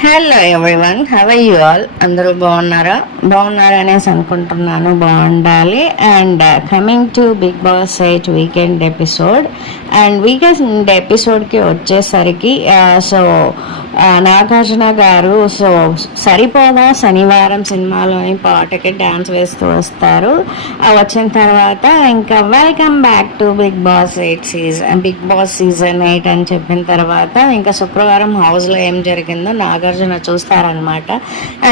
Hello everyone, how you all? అందరూ బాగున్నారా అనేసి అనుకుంటున్నాను. బాగుండాలి. And coming to Bigg Boss 8 weekend episode. And weekend ఎపిసోడ్కి వచ్చేసరికి నాగార్జున గారు సరిపోదా శనివారం సినిమాలోని పాటకి డ్యాన్స్ వేస్తూ వస్తారు. వచ్చిన తర్వాత ఇంకా welcome back to Bigg Boss 8 season 8 అని చెప్పిన తర్వాత ఇంకా శుక్రవారం హౌస్లో ఏం జరిగిందో నాగార్జున చూస్తారనమాట.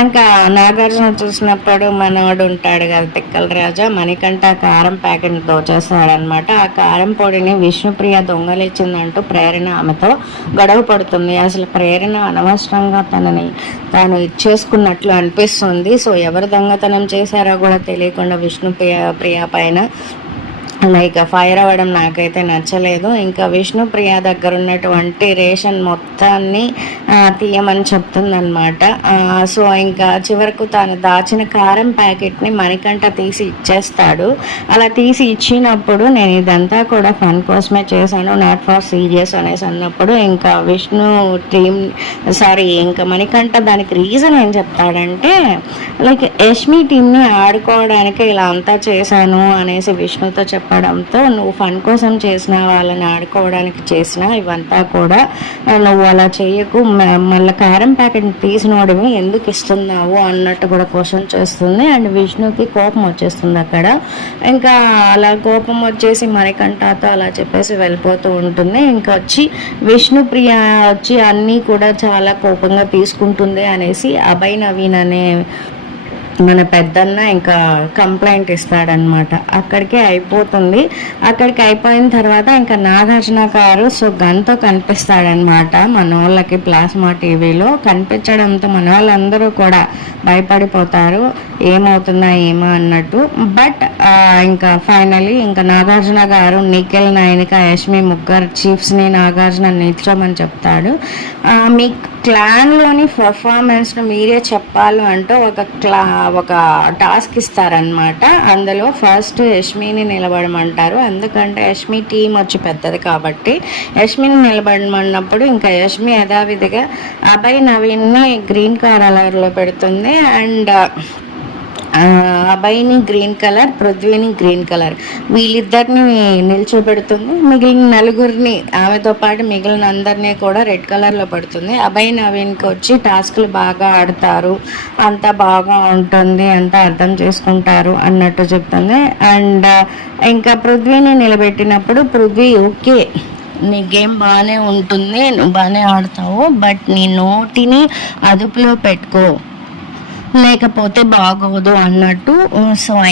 ఇంకా నాగార్జున చూసినప్పుడు మనోడు ఉంటాడు కదా తిక్కల రాజా, మణికంఠ కారం ప్యాకెట్ దోచేస్తాడనమాట. ఆ కారం పొడిని విష్ణుప్రియ దొంగలిచ్చిందంటూ ప్రేరణ ఆమెతో గొడవ పడుతుంది. అసలు ప్రేరణ అనవసరంగా తాను ఇచ్చేసుకున్నట్లు అనిపిస్తుంది. సో ఎవరు దొంగతనం చేశారో కూడా తెలియకుండా విష్ణుప్రియ పైన ఫైర్ అవ్వడం నాకైతే నచ్చలేదు. ఇంకా విష్ణుప్రియ దగ్గర ఉన్నటువంటి రేషన్ మొత్తాన్ని తీయమని చెప్తుందనమాట. సో ఇంకా చివరకు తాను దాచిన కారం ప్యాకెట్ని మణికంఠ తీసి ఇచ్చేస్తాడు. అలా తీసి ఇచ్చినప్పుడు నేను ఇదంతా కూడా ఫన్ కోసమే చేశాను, నాట్ ఫర్ సీరియస్ అనేసి అన్నప్పుడు ఇంకా ఇంకా మణికంఠ దానికి రీజన్ ఏం చెప్తాడంటే యష్మి టీంని ఆడుకోవడానికి ఇలా అంతా చేశాను అనేసి విష్ణుతో చెప్పడంతో, నువ్వు ఫన్ కోసం చేసిన వాళ్ళని ఆడుకోవడానికి చేసిన ఇవంతా కూడా నువ్వు అలా చేయకు, మళ్ళీ కారం ప్యాకెట్ తీసినోడివి ఎందుకు ఇస్తున్నావు అన్నట్టు కూడా క్వశ్చన్ చేస్తుంది. అండ్ విష్ణుకి కోపం వచ్చేస్తుంది అక్కడ. ఇంకా అలా కోపం వచ్చేసి మణికంఠతో అలా చెప్పేసి వెళ్ళిపోతూ ఉంటుంది. ఇంకా విష్ణుప్రియ వచ్చి అన్నీ కూడా చాలా కోపంగా తీసుకుంటుంది అనేసి అభయ్ నవీన్ అనే మన పెద్దన్న ఇంకా కంప్లైంట్ ఇస్తాడనమాట. అక్కడికి అయిపోయిన తర్వాత ఇంకా నాగార్జున గారు గన్తో కనిపిస్తాడనమాట మన వాళ్ళకి ప్లాస్మా టీవీలో. కనిపించడంతో మన వాళ్ళందరూ కూడా భయపడిపోతారు, ఏమవుతుందా ఏమో అన్నట్టు. బట్ ఇంకా ఫైనలీ ఇంకా నాగార్జున గారు నిఖిల్, నయనిక, యష్మి ముగ్గురు చీఫ్స్ని నాగార్జున నిల్చోమని చెప్తాడు. మీ క్లాన్లోని పర్ఫార్మెన్స్ను మీరే చెప్పాలి అంటూ ఒక టాస్క్ ఇస్తారనమాట. అందులో ఫస్ట్ యష్మిని నిలబడమంటారు. ఎందుకంటే యష్మి టీం వచ్చి పెద్దది కాబట్టి యష్మిని నిలబడమన్నప్పుడు ఇంకా యష్మి యథావిధిగా అభయ్ నవీన్ని గ్రీన్ కలర్లో పెడుతుంది. అండ్ అభయ్ని గ్రీన్ కలర్, పృథ్వీని గ్రీన్ కలర్, వీళ్ళిద్దరిని నిల్చోబెడుతుంది. మిగిలిన నలుగురిని ఆమెతో పాటు మిగిలిన అందరినీ కూడా రెడ్ కలర్లో పెడుతుంది. అభయ్ నవీన్కి వచ్చి టాస్క్లు బాగా ఆడతారు, అంతా బాగా ఉంటుంది, అంతా అర్థం చేసుకుంటారు అన్నట్టు చెప్తుంది. అండ్ ఇంకా పృథ్వీని నిలబెట్టినప్పుడు పృథ్వీ ఓకే నీ గేమ్ బాగానే ఉంటుంది, నువ్వు బాగానే ఆడతావు, బట్ నీ నోటిని అదుపులో పెట్టుకో లేకపోతే బాగోదు అన్నట్టు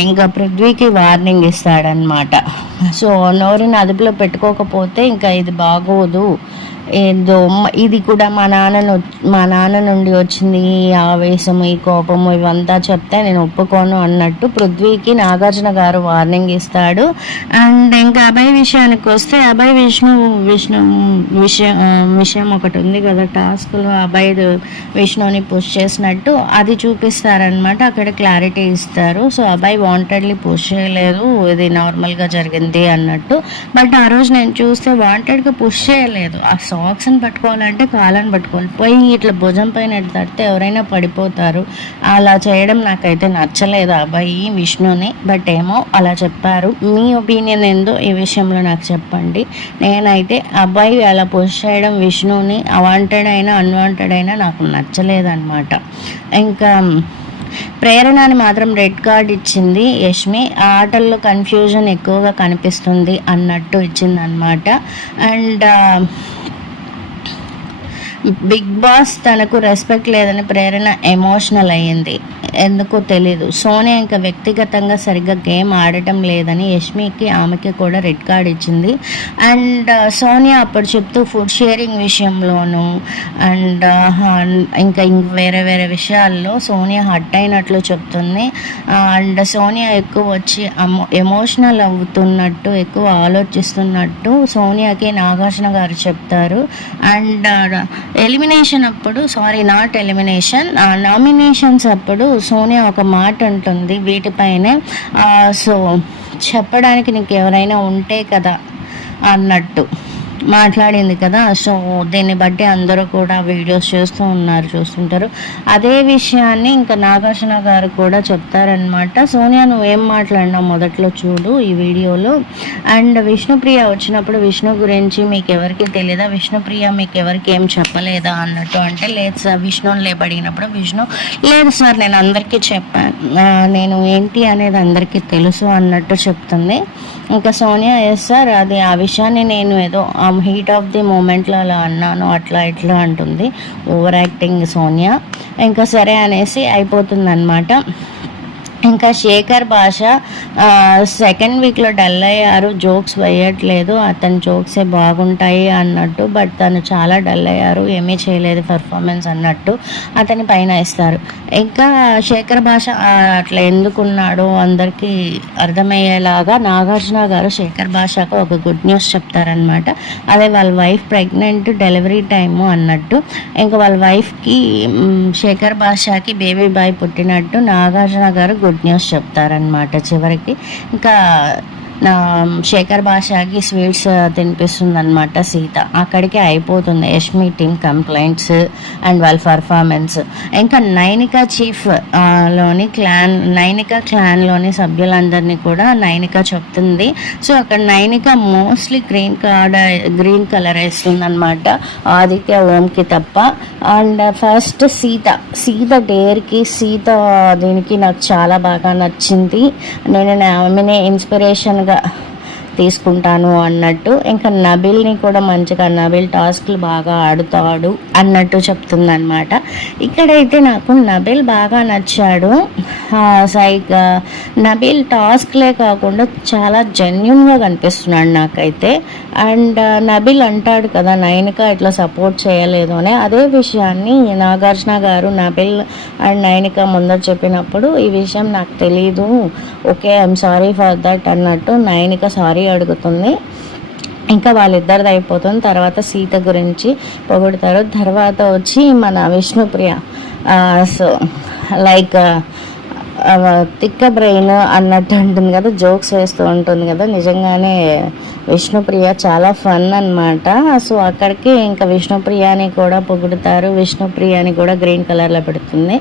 ఇంకా పృథ్వీకి వార్నింగ్ ఇస్తాడనమాట. నోరుని అదుపులో పెట్టుకోకపోతే ఇంకా ఇది బాగోదు, ఏదో ఇది కూడా మా నాన్న నుండి వచ్చింది, ఈ ఆవేశం, ఈ కోపము ఇవంతా చెప్తే నేను ఒప్పుకోను అన్నట్టు పృథ్వీకి నాగార్జున గారు వార్నింగ్ ఇస్తాడు. అండ్ ఇంకా అభయ్ విషయానికి వస్తే అభయ్ విషయం ఒకటి ఉంది కదా టాస్క్లో, అభయ్ విష్ణుని పుష్ చేసినట్టు అది చూపిస్తారనమాట. అక్కడ క్లారిటీ ఇస్తారు. అభయ్ వాంటెడ్లీ పుష్ చేయలేదు, ఇది నార్మల్గా జరిగింది అన్నట్టు. బట్ ఆ రోజు నేను చూస్తే వాంటెడ్గా పుష్ చేయలేదు. ఆ సాక్స్ని పట్టుకోవాలంటే కాళ్ళని పట్టుకోవాలి, పోయి ఇట్లా భుజం పైన తడితే ఎవరైనా పడిపోతారు. అలా చేయడం నాకైతే నచ్చలేదు అబ్బాయి విష్ణుని. బట్ ఏమో అలా చెప్పారు. మీ ఒపీనియన్ ఏందో ఈ విషయంలో నాకు చెప్పండి. నేనైతే అబ్బాయి అలా పుష్ చేయడం విష్ణుని అవాంటెడ్ అయినా అన్వాంటెడ్ అయినా నాకు నచ్చలేదన్నమాట. ఇంకా ప్రేరణని మాత్రం రెడ్ కార్డ్ ఇచ్చింది యష్మి. ఆ ఆటల్లో కన్ఫ్యూజన్ ఎక్కువగా కనిపిస్తుంది అన్నట్టు ఇచ్చిందనమాట. అండ్ బిగ్ బాస్ తనకు రెస్పెక్ట్ లేదని ప్రేరణ ఎమోషనల్ అయ్యింది, ఎందుకో తెలీదు. సోనియా ఇంకా వ్యక్తిగతంగా సరిగ్గా గేమ్ ఆడటం లేదని యష్మికి ఆమెకి కూడా రెడ్ కార్డ్ ఇచ్చింది. అండ్ సోనియా అప్పుడు చెప్తూ ఫుడ్ షేరింగ్ విషయంలోనూ అండ్ ఇంకా వేరే వేరే విషయాల్లో సోనియా హట్ అయినట్లు చెప్తుంది. అండ్ సోనియా ఎక్కువ వచ్చి ఎమోషనల్ అవుతున్నట్టు, ఎక్కువ ఆలోచిస్తున్నట్టు సోనియాకి నాగార్జున గారు చెప్తారు. అండ్ ఎలిమినేషన్ అప్పుడు నామినేషన్స్ అప్పుడు సోనియా ఒక మాట ఉంటుంది వీటిపైనే, చెప్పడానికి నీకు ఎవరైనా ఉంటే కదా అన్నట్టు. మాట్లాడింది కదా. సో దీన్ని బట్టి అందరూ కూడా వీడియోస్ చూస్తుంటారు. అదే విషయాన్ని ఇంకా నాగార్జున గారు కూడా చెప్తారనమాట. సోనియా నువ్వేం మాట్లాడినావు మొదట్లో చూడు ఈ వీడియోలో. అండ్ విష్ణుప్రియ వచ్చినప్పుడు విష్ణు గురించి మీకు ఎవరికి తెలియదా, విష్ణుప్రియ మీకు ఎవరికి ఏం చెప్పలేదా అన్నట్టు. అంటే లేదు సార్, విష్ణుని లేపడిగినప్పుడు విష్ణు లేదు సార్ నేను అందరికీ చెప్పాను, నేను ఏంటి అనేది అందరికీ తెలుసు అన్నట్టు చెప్తుంది. ఇంకా సోనియా ఎస్ సార్ అది ఆ విషయాన్ని నేను ఏదో హీట్ ఆఫ్ ది మూమెంట్లో అలా అన్నాను అట్లా ఇట్లా అంటుంది, ఓవర్ యాక్టింగ్ సోనియా. ఇంకా సరే అనేసి అయిపోతుంది అనమాట. ఇంకా శేఖర్ భాష సెకండ్ వీక్లో డల్ అయ్యారు, జోక్స్ వేయట్లేదు, అతని జోక్సే బాగుంటాయి అన్నట్టు. బట్ తను చాలా డల్ అయ్యారు, ఏమీ చేయలేదు పర్ఫార్మెన్స్ అన్నట్టు అతని పైన ఇస్తారు. ఇంకా శేఖర్ భాష అట్లా ఎందుకున్నాడో అందరికీ అర్థమయ్యేలాగా నాగార్జున గారు శేఖర్ భాషకు ఒక గుడ్ న్యూస్ చెప్తారనమాట. అదే వాళ్ళ వైఫ్ ప్రెగ్నెంట్, డెలివరీ టైము అన్నట్టు. ఇంకా వాళ్ళ వైఫ్కి శేఖర్ భాషకి బేబీ బాయ్ పుట్టినట్టు నాగార్జున గారు గుడ్ న్యూస్ చెప్తారనమాట చివరికి. ఇంకా శేఖర్ భాషకి స్వీట్స్ తినిపిస్తుంది అనమాట సీత. అక్కడికి అయిపోతుంది యష్మి టీమ్ కంప్లైంట్స్ అండ్ వాళ్ళ పర్ఫార్మెన్స్. ఇంకా నైనికా చీఫ్ నైనికా క్లాన్లోని సభ్యులందరినీ కూడా నైనికా చెప్తుంది. సో అక్కడ నైనికా మోస్ట్లీ గ్రీన్ కలర్ వేస్తుంది అనమాట, ఆదిత్య ఓంకి తప్ప. అండ్ ఫస్ట్ సీత డేర్కి దీనికి నాకు చాలా బాగా నచ్చింది, నేను ఆమెనే ఇన్స్పిరేషన్గా తీసుకుంటాను అన్నట్టు. ఇంకా నబిల్ని కూడా మంచిగా నబిల్ టాస్క్లు బాగా ఆడుతాడు అన్నట్టు చెప్తుందనమాట. ఇక్కడైతే నాకు నబిల్ బాగా నచ్చాడు. నబిల్ టాస్క్లే కాకుండా చాలా జెన్యున్గా కనిపిస్తున్నాడు నాకైతే. అండ్ నబిల్ అంటాడు కదా నైనిక ఇట్లా సపోర్ట్ చేయలేదు అని, అదే విషయాన్ని నాగార్జున గారు నబిల్ అండ్ నైనిక ముందర చెప్పినప్పుడు ఈ విషయం నాకు తెలీదు, okay I'm sorry for that అన్నట్టు నైనిక సారీ అడుగుతుంది. ఇంకా వాళ్ళిద్దరిది అయిపోతుంది. తర్వాత సీత గురించి పొగుడతారు. తర్వాత వచ్చి మన విష్ణుప్రియ సో లైక్ తిక్క బ్రెయిన్ అన్నట్టు ఉంటుంది కదా, జోక్స్ వేస్తూ ఉంటుంది కదా, నిజంగానే విష్ణుప్రియ చాలా ఫన్ అనమాట. సో అక్కడికి ఇంకా విష్ణుప్రియని కూడా పొగుడుతారు, విష్ణుప్రియని కూడా గ్రీన్ కలర్లో పెడుతుంది.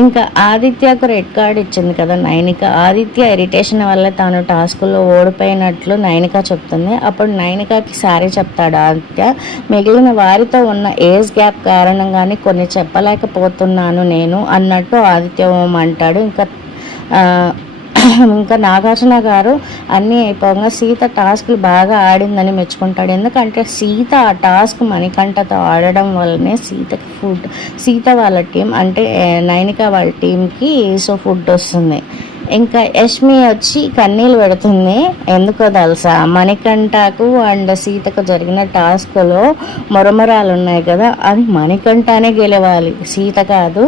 ఇంకా ఆదిత్యకు రెడ్ కార్డ్ ఇచ్చింది కదా నైనిక, ఆదిత్య ఇరిటేషన్ వల్ల తాను టాస్కుల్లో ఓడిపోయినట్లు నైనిక చెప్తుంది. అప్పుడు నైనికకి సారీ చెప్తాడు ఆదిత్య, మిగిలిన వారితో ఉన్న ఏజ్ గ్యాప్ కారణంగానే కొన్ని చెప్పలేకపోతున్నాను నేను అన్నట్టు ఆదిత్య ఓం అంటాడు. ఇంకా నాగార్జున గారు అన్నీ అయిపోగా సీత టాస్క్లు బాగా ఆడిందని మెచ్చుకుంటాడు. ఎందుకంటే సీత ఆ టాస్క్ మణికంఠతో ఆడడం వల్లనే సీత వాళ్ళ టీం అంటే నైనిక వాళ్ళ టీంకి సో ఫుడ్ వస్తుంది. ఇంకా యష్మి వచ్చి కన్నీళ్ళు పెడుతుంది. ఎందుకో తెలుసా, మణికంఠకు అండ్ సీతకు జరిగిన టాస్క్లో మొరమరాలు ఉన్నాయి కదా, అది మణికంఠనే గెలవాలి, సీత కాదు.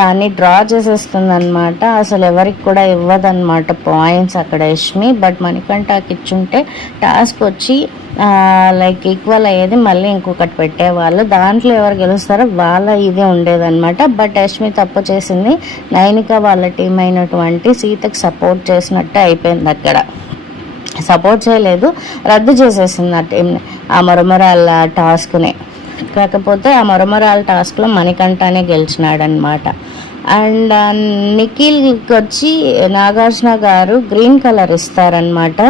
దాన్ని డ్రా చేసేస్తుంది అనమాట. అసలు ఎవరికి కూడా ఇవ్వదన్నమాట పాయింట్స్ అక్కడ యష్మి. బట్ మణికంఠకి ఇచ్చుంటే టాస్క్ వచ్చి లైక్ ఈక్వల్ అయ్యేది, మళ్ళీ ఇంకొకటి పెట్టేవాళ్ళు, దాంట్లో ఎవరు గెలుస్తారో వాళ్ళ ఇది ఉండేదన్నమాట. బట్ యష్మి తప్పు చేసింది, నైనిక వాళ్ళ టీం అయినటువంటి సీతకు సపోర్ట్ చేసినట్టు అయిపోయింది. అక్కడ సపోర్ట్ చేయలేదు, రద్దు చేసేసింది ఆ టీంని, ఆ మరమరాల టాస్క్ని. కాకపోతే ఆ మరమరాల టాస్క్లో మణికంఠనే గెలిచినాడనమాట. అండ్ నిఖిల్కి వచ్చి నాగార్జున గారు గ్రీన్ కలర్ ఇస్తారనమాట.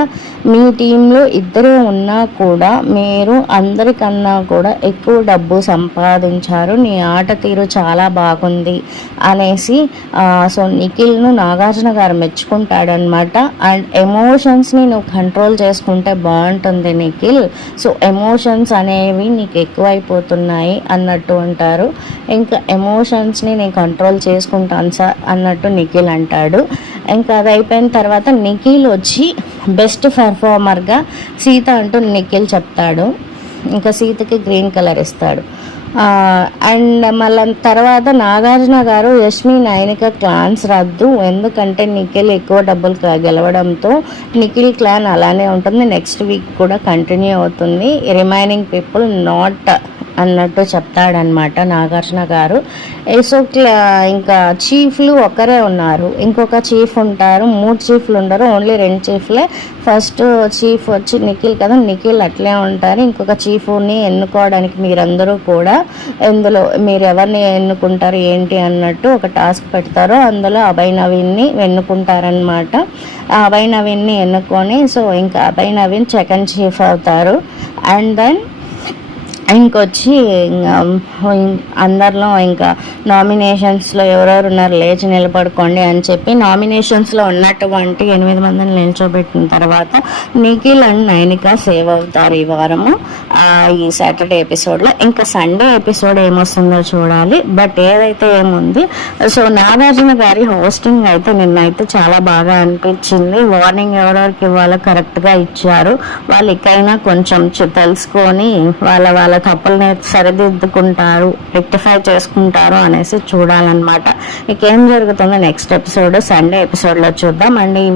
మీ టీంలో ఇద్దరు ఉన్నా కూడా మీరు అందరికన్నా కూడా ఎక్కువ డబ్బు సంపాదించారు, నీ ఆట తీరు చాలా బాగుంది అనేసి సో నిఖిల్ను నాగార్జున గారు మెచ్చుకుంటాడనమాట. అండ్ ఎమోషన్స్ని నువ్వు కంట్రోల్ చేసుకుంటే బాగుంటుంది నిఖిల్, సో ఎమోషన్స్ అనేవి నీకు ఎక్కువైపోతున్నాయి అన్నట్టు అంటారు. ఇంకా ఎమోషన్స్ని నేను కంట్రోల్ చేసుకుంటాను సార్ అన్నట్టు నిఖిల్ అంటాడు. ఇంకా అది అయిపోయిన తర్వాత నిఖిల్ వచ్చి బెస్ట్ పర్ఫార్మర్గా సీత అంటూ నిఖిల్ చెప్తాడు. ఇంకా సీతకి గ్రీన్ కలర్ ఇస్తాడు. అండ్ మళ్ళీ తర్వాత నాగార్జున గారు యష్మి నైనిక క్లాన్స్ రద్దు, ఎందుకంటే నిఖిల్ ఎక్కువ డబ్బులు గెలవడంతో నిఖిల్ క్లాన్ అలానే ఉంటుంది, నెక్స్ట్ వీక్ కూడా కంటిన్యూ అవుతుంది, రిమైనింగ్ పీపుల్ నాట్ అన్నట్టు చెప్తాడనమాట నాగార్జున గారు. సో ఇంకా చీఫ్లు ఒకరే ఉన్నారు, ఇంకొక చీఫ్ ఉంటారు, 3 చీఫ్లు ఉండరు, ఓన్లీ 2 చీఫ్లే. ఫస్ట్ చీఫ్ వచ్చి నిఖిల్ కదా, నిఖిల్ అట్లే ఉంటారు. ఇంకొక చీఫ్ని ఎన్నుకోవడానికి మీరందరూ కూడా ఇందులో మీరు ఎవరిని ఎన్నుకుంటారు ఏంటి అన్నట్టు ఒక టాస్క్ పెడతారు. అందులో అభయ్ నవీన్ని ఎన్నుకుంటారనమాట. ఆ అభయ్ నవీన్ని ఎన్నుకొని సో ఇంకా అభయ్ నవీన్ సెకండ్ చీఫ్ అవుతారు. అండ్ దెన్ ఇంకొచ్చి అందరిలో ఇంకా నామినేషన్స్లో ఎవరెవరు ఉన్నారు లేచి నిలబడుకోండి అని చెప్పి నామినేషన్స్లో ఉన్నటువంటి 8 మందిని నిల్చోబెట్టిన తర్వాత నిఖిల్ అండ్ నైనిక సేవ్ అవుతారు ఈ వారము ఈ సాటర్డే ఎపిసోడ్లో. ఇంకా సండే ఎపిసోడ్ ఏమొస్తుందో చూడాలి. బట్ ఏదైతే ఏముంది సో నాగార్జున గారి హోస్టింగ్ అయితే నిన్నైతే చాలా బాగా అనిపించింది. వార్నింగ్ ఎవరెవరికి ఇవ్వాలో కరెక్ట్గా ఇచ్చారు. వాళ్ళు ఇకైనా కొంచెం తెలుసుకొని వాళ్ళ తప్పుల్ని సరిదిద్దుకుంటారు, రెక్టిఫై చేసుకుంటారు అనేసి చూడాలన్నమాట. ఇకేం జరుగుతుందో నెక్స్ట్ ఎపిసోడ్ సండే ఎపిసోడ్లో చూద్దాం. అండ్ ఈ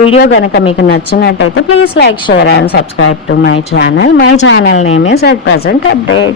వీడియో కనుక మీకు నచ్చినట్టయితే please like, share and subscribe to my channel. My channel name is @present update.